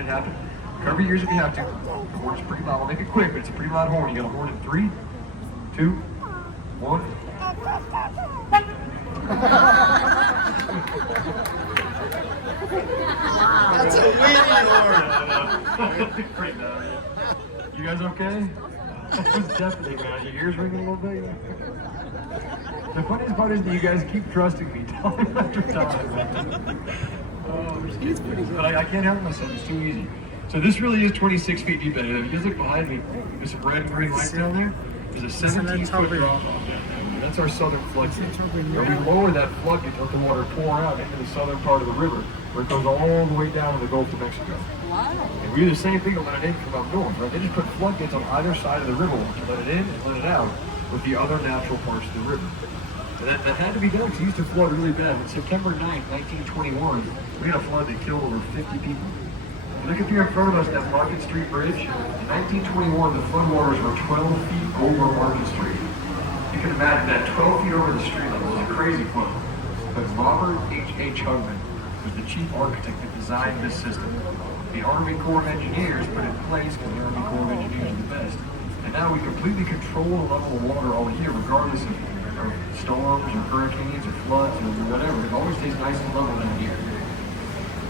it happen. Cover your ears if you have to. The horn is pretty loud. I'll make it quick, but it's a pretty loud horn. You got a horn in 3, 2, 1. That's a weenie horn. Pretty loud, yeah. You guys okay? What's deafening, man? Your ears ringing a little bit? The funniest part is that you guys keep trusting me time after time. But I can't help myself. It's too easy. So this really is 26 feet deep. If you guys look behind me, there's some red and green lights down there. There's a 17-foot drop off. That's our southern floodgate. When we lower that floodgate to let the water pour out into the southern part of the river, where it goes all the way down to the Gulf of Mexico. Wow. And we do the same thing to let it in from up north, right? They just put floodgates on either side of the river to let it in and let it out with the other natural parts of the river. And that had to be done because it used to flood really bad. On September 9th, 1921, we had a flood that killed over 50 people. Look up here in front of us, that Market Street Bridge. In 1921, the floodwaters were 12 feet over Market Street. You can imagine that 12 feet over the street level is a crazy flood. But Robert H. Hugman was the chief architect that designed this system. The Army Corps of Engineers put it in place because the Army Corps of Engineers are the best. And now we completely control the level of water all year, regardless of storms or hurricanes or floods or whatever. It always stays nice and level down here.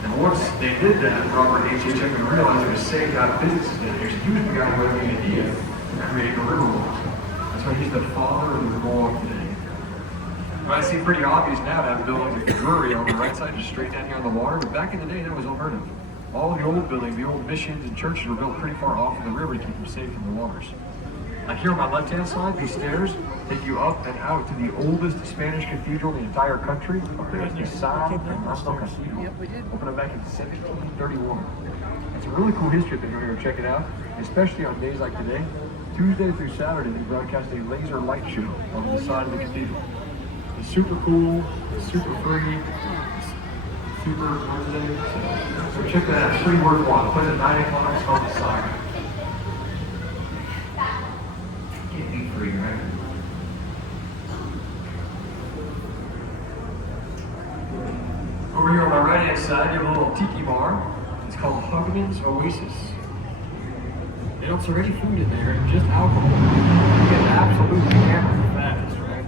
And once they did that, Robert H. Hugman realized it was saving out businesses down here. So he was the guy who had the idea to create the Riverwalk. That's why he's the father of the Riverwalk today. It might seem pretty obvious now to have buildings like the Drury on the right side, just straight down here on the water, but back in the day, that was unheard of. All the old buildings, the old missions and churches were built pretty far off of the river to keep them safe from the waters. Now here on my left-hand side, these stairs take you up and out to the oldest Spanish cathedral in the entire country, the San Fernando Cathedral. Opened up back in 1731. It's a really cool history if you're here to check it out, especially on days like today. Tuesday through Saturday, they broadcast a laser light show on the side of the cathedral. It's super cool, it's super free, it's super Wednesday. So check that out, it's pretty worthwhile. It plays at 9 o'clock, it's called the Saga. Can't be free, right? Over here on my right hand side, you have a little tiki bar. It's called Hugman's Oasis. They don't serve any food in there, just alcohol. You get absolutely hammered fast, right?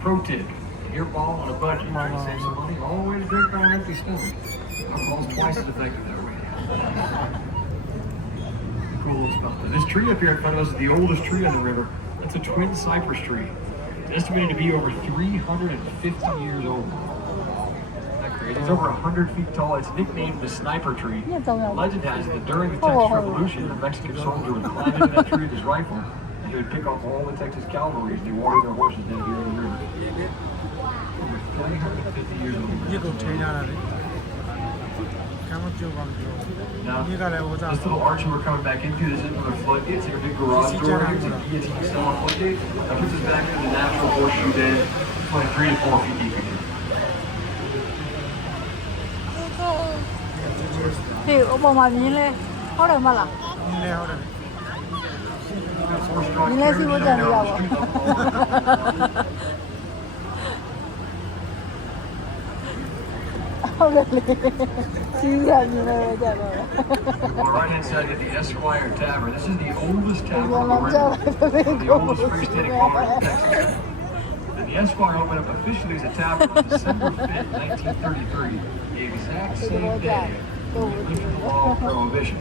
Pro tip, your ball on a budget, trying to save some money, always drink on an empty stomach. Alcohol's twice as effective that way. Cool little spot. This tree up here in front of us is the oldest tree on the river. That's a twin cypress tree. It's estimated to be over 350 years old. It's over 100 feet tall. It's nicknamed the sniper tree. The legend has it that during the Texas Revolution, a Mexican soldier would climb into that tree with his rifle, and he would pick off all the Texas cavalry as they watered their horses down here in the river. Over 350 years old. Now, this little arch we're coming back into, this is for the floodgates. It's a big garage door. It's a guillotine style floodgate. That puts us back into the natural horseshoe bed. It's like 3 to 4 feet deep again. ဒီအပေါ်မှာမြင်းလဲဟုတ်တယ်မလားမြင်းလဲစီဖို့ကြံရပါဟုတ်တယ်လေစီးရမြင်းလဲကြတော့ On the right hand side is the Esquire Tavern. This is the oldest tavern on the river. The oldest freestanding bar in Texas. And the Esquire opened up officially as a tavern on December 5th, 1933, the exact same day. Law of Prohibition.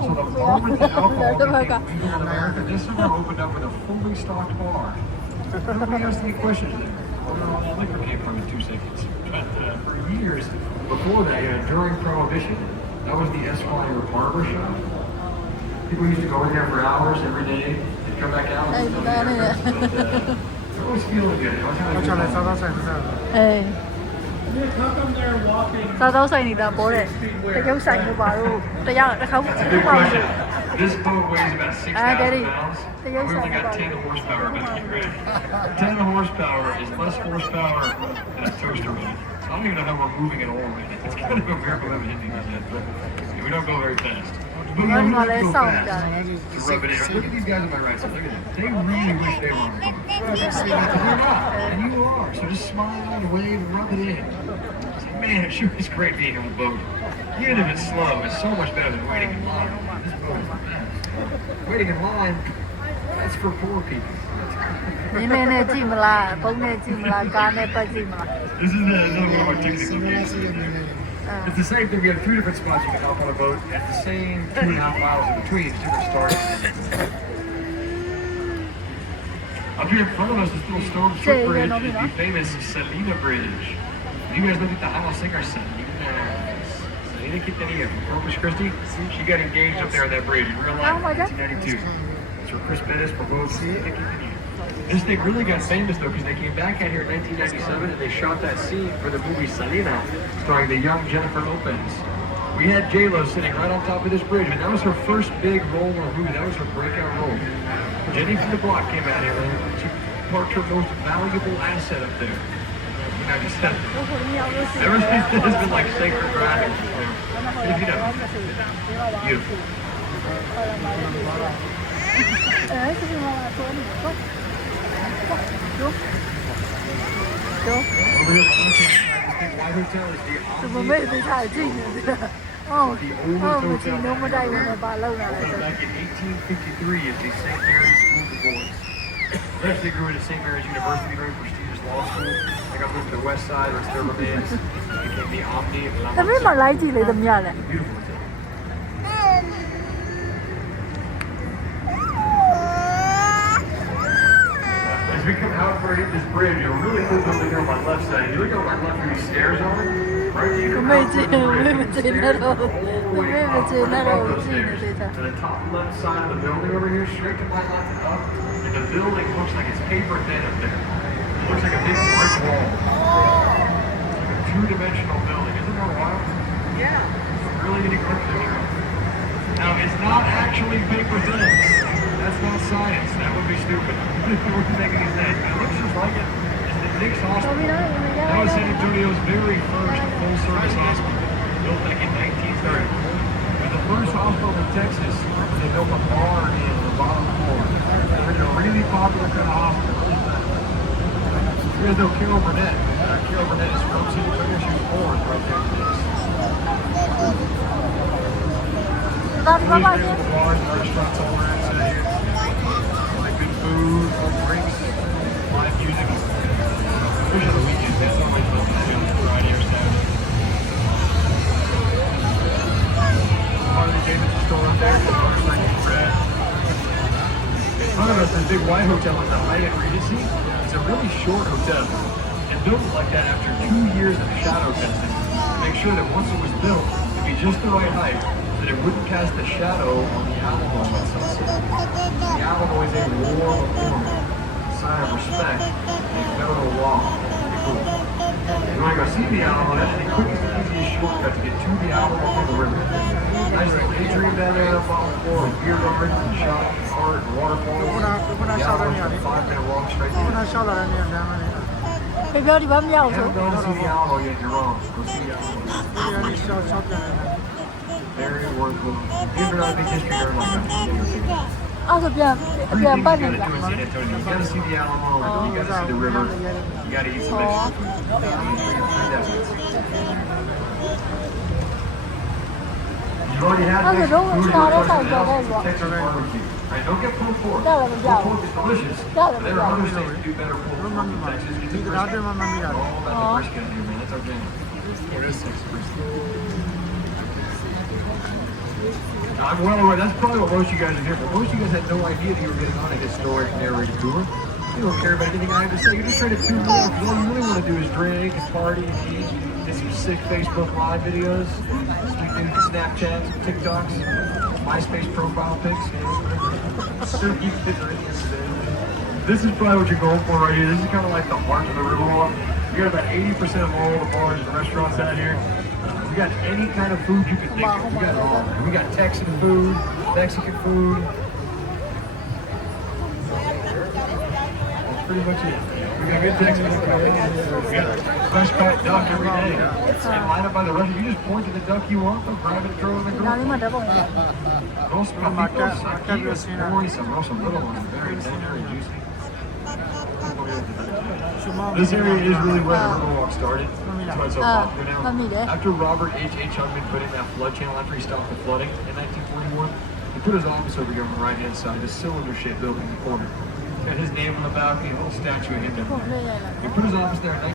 So the moment that alcohol became legal in America, this summer opened up with a fully stocked bar. Nobody asked any questions there. Where all the liquor came from in 2 seconds. But for years before that, during Prohibition, that was the Esquire barber shop. People used to go in there for hours every day. They'd come back out and still get they're always feeling good. Always having a good time. စားတော့ဆိုင်နေတာပေါ်တယ်တကယ်ဆိုင်လို့ပါတော့တရားတစ်ခါမှမပါဘူး This boat weighs about 6,000 pounds. We only got 10 horsepower about to get ready. 10 horsepower is less horsepower than a toaster oven. I don't even know how we're moving at all right now. It's kind of a miracle we haven't hit these yet, but we don't go very fast. But we don't go fast to rub it in. Look at these guys on my right side. Look at them. They really wish they were on the boat. They're not, and you are. So just smile and wave and rub it in. man, it sure is great being on a boat. Even if it's slow, it's so much better than waiting in line. This boat is the best. Waiting in line, that's for poor people. နင်းလေးနဲ့ကြည့်မလားဘုံနဲ့ကြည့်မလားကားနဲ့ပတ်ကြည့်မလား This is another one of our technical games. It's the same thing. We have two different spots you can hop on a boat at the same 2.5 miles in between different starts. Up here in front of us, this little stone foot bridge is the famous Salina Bridge. You guys look at the Hollow Singer Salina Quintanilla from Corpus Christi. She got engaged up there on that bridge in real life in 1992. That's where Chris Pettis proposed Salina Quintanilla. This thing really got famous though because they came back out here in 1997 and they shot that scene for the movie Selena, starring the young Jennifer Lopez. We had J-Lo sitting right on top of this bridge, and that was her first big role in a movie. That was her breakout role. Jenny from the Block came out here and she parked her most valuable asset up there. 1997. Ever since then, it's been like sacred ground. If you know, beautiful. 怎么妹妹太近了？哦，我进都没带我们把漏了。Back in 1853, is the St. Mary's School of Boys. Eventually grew into St. Mary's University, very prestigious law school. They got moved to the west side, where it's their remains. Became the Omni of La. သမီးမလိုက်ကြည့်လေသမီးရတယ် Beautiful hotel. As we come out for this bridge, a really cool building here on my left side. If you look on my left, these stairs on it. Right here. To the top left side of the building over here, straight to my left and up. And the building looks like it's paper thin up there. It looks like a big brick wall. Like a two-dimensional building. Isn't that wild? Yeah. Really getting architecture. Now, it's not actually paper thin. That's not science. That would be stupid. We're making these days. It looks just like it. It's the Nick's Hospital. That was San Antonio's very first full-service hospital, built back in 1930. It was the first hospital in Texas. They built a barn in the bottom floor. It was a really popular kind of hospital. You guys know Carol Burnett. Carol Burnett is from San Antonio. She was born right there in Texas. There's beautiful bars and restaurants all around out here. Like good food, drinks, live music. Especially on the weekends, that's always fun to do, Friday or Saturday. Harley Davidson store up there, the first thing you read. In front of us, this big white hotel is the Hyatt Regency. It's a really short hotel, and built like that after 2 years of shadow testing to make sure that once it was built, it'd be just the right height, that it wouldn't cast a shadow on the Alamo at sunset. The Alamo is a war memorial, a sign of respect, and a federal law. Cool. You want to go see the Alamo, that's the quickest and easiest shortcut to get to the Alamo from the river. Nice little atrium down there up on the floor with beer gardens and shops and art and waterfalls. The Alamo's a 5-minute walk straight through. If you're the one, You haven't gone to see the Alamo yet, you're wrong. Go see the Alamo. Very worthwhile. If you've been on a big history during like that, also three things you gotta do in San Antonio. You gotta see the Alamo, you gotta see the river, you gotta eat some Mexican food. You've already had Mexican food, you're going to Texas barbecue. Right, don't get pulled pork. Pulled pork is delicious, but there are other states that do better pulled pork in Texas. You do brisket. We're all about the brisket here, man. That's our jam. It is Texas brisket. I'm well aware, that's probably what most of you guys are here for. Most of you guys had no idea that you were getting on a historic narrated tour. You don't care about anything I have to say. You're just trying to tune in. All you really want to do is drink and party and eat, get some sick Facebook Live videos, some Snapchats, TikToks, MySpace profile pics. This is probably what you're going for right here. This is kind of like the heart of the Riverwalk. You got about 80% of all the bars and restaurants out here. We got any kind of food you can think of. We got it all. We got Texan food, Mexican food. That's pretty much it. We got good Texan food. We got fresh caught duck every day. And line up by the restaurant. You just point to the duck you want, they'll grab it, throw it in the grill. Roast papitos, aquí, boys, and roast some little ones. Very tender and juicy. This area is really where the Riverwalk started. That's why it's so popular now. After Robert H. Hugman put in that flood channel after he stopped the flooding in 1941, he put his office over here on the right-hand side, this cylinder-shaped building in the corner. It's got his name on the balcony, a little statue of him down there. He put his office there in